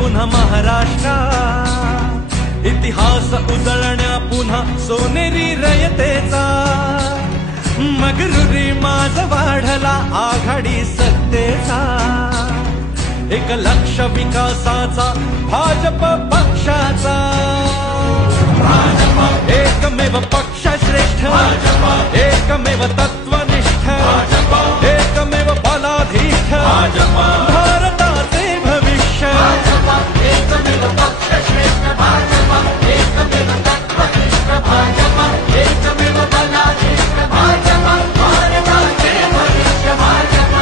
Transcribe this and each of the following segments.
पुन्हा महाराष्ट्रा, इतिहास उजळण्या पुन्हा सोनेरी रयतेचा, मगरुरी माज वाढला आघाडी सत्तेचा, एक लक्ष विकासाचा भाजप पक्षाचा, एकमेव पक्ष श्रेष्ठ, एकमेव तत्वनिष्ठ, एकमेव बलाधीष्ठ, भारताचे भविष्य, एकमेव पक्ष श्रेष्ठ भाजप, एकमेव तत्वनिष्ठ भाजप, एकमेव बलाधीष्ठ भाजप, भारताचे भविष्य भाजप।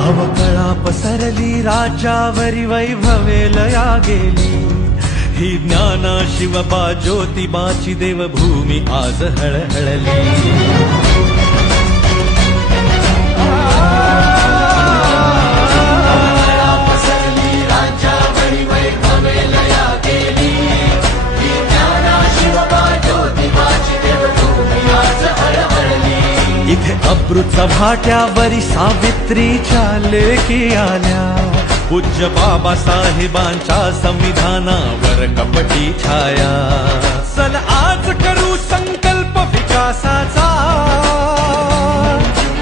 अवकळा पसरली राज्यावरी वैभवे लया गेली, ही ज्ञाना शिवबा ज्योतिबाची देवभूमी आज हळहळली। अवकळा पसरली राज्यावरी वैभवे लया गेली, ही ज्ञाना शिवबा ज्योतिबाची देवभूमी आज हळहळली। इथे अब्रूचा भाट्यावरी सावित्रीच्या लेकी आल्या, पूज्य बाबासाहेबांच्या संविधानावर कपटी छाया। चल आज करू संकल्प विकासाचा,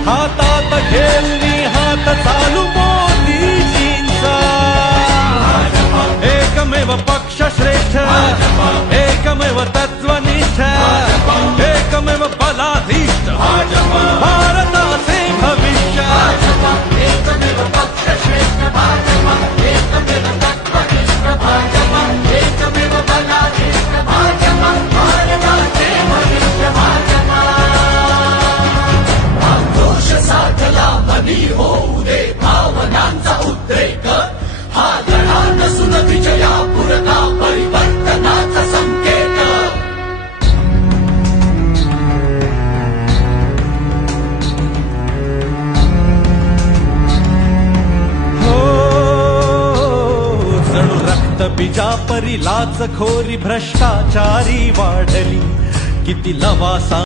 हातात घेऊनी हात चालू मोदीजींचा, एकमेव पक्ष श्रेष्ठ, एकमेव तत्वनिष्ठ, एकमेव बलाधीष्ठ, भारताचे भविष्य, एकमेव पक्ष श्रेष्ठ भाजप, एकमेव तत्वनिष्ठ भाजप, एकमेव बलाधीष्ठ भाजप, भारताचे भविष्य भाजप। आक्रोश साधला मनी होऊ दे भावनांचा उद्रेक, हा लढा नसून विजयापुरता परिवर्तनाचा संकेत। बीजापरी लाचखोरी भ्रष्टाचारी वाढली, किती लवासा